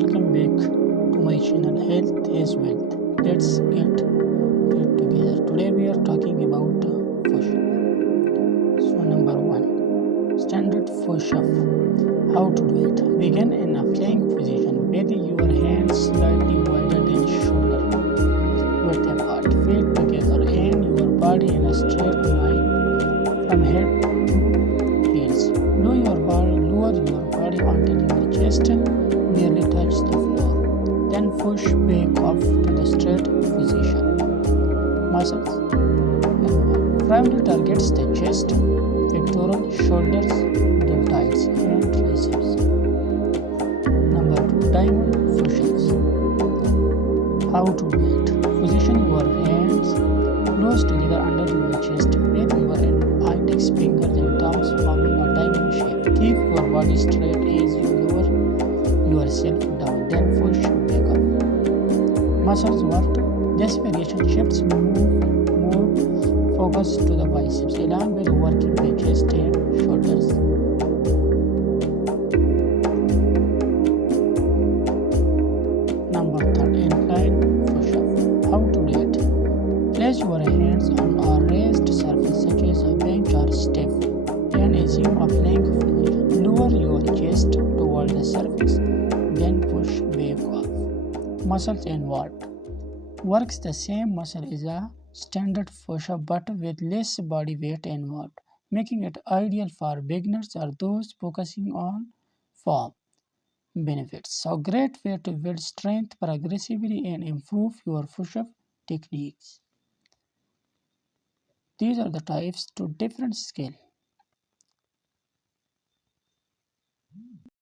welcome back to my channel Health is Wealth. Let's get fit together. Today we are talking about push-up. So number 1, standard push-up. How to do it? Begin in a plank position with your hands slightly wider than shoulder width apart, feet together and your body in a straight line from head to heels. Lower your body until your chest nearly touch the floor. Then push back up to the straight position. Muscles. Primarily targets the chest, pectoral, shoulders, deltoids, and triceps. Number 2, diamond push-ups. How to do it? Position your hands close together under your chest with your index fingers and thumbs forming a diamond shape. Keep your body straight as you lower yourself down, then push back up. Muscles work. This variation shifts more focus to the biceps along with working the chest and shoulders. Number 3, incline push-up. How to do it? Place your hands on a raised surface such as a bench or step and assume a plank position. Lower your chest toward the surface, then push back up. Muscles involved. Works the same muscle as a standard push-up but with less body weight involved, making it ideal for beginners or those focusing on form. Benefits. A great way to build strength progressively and improve your push-up techniques. These are the types to different scale.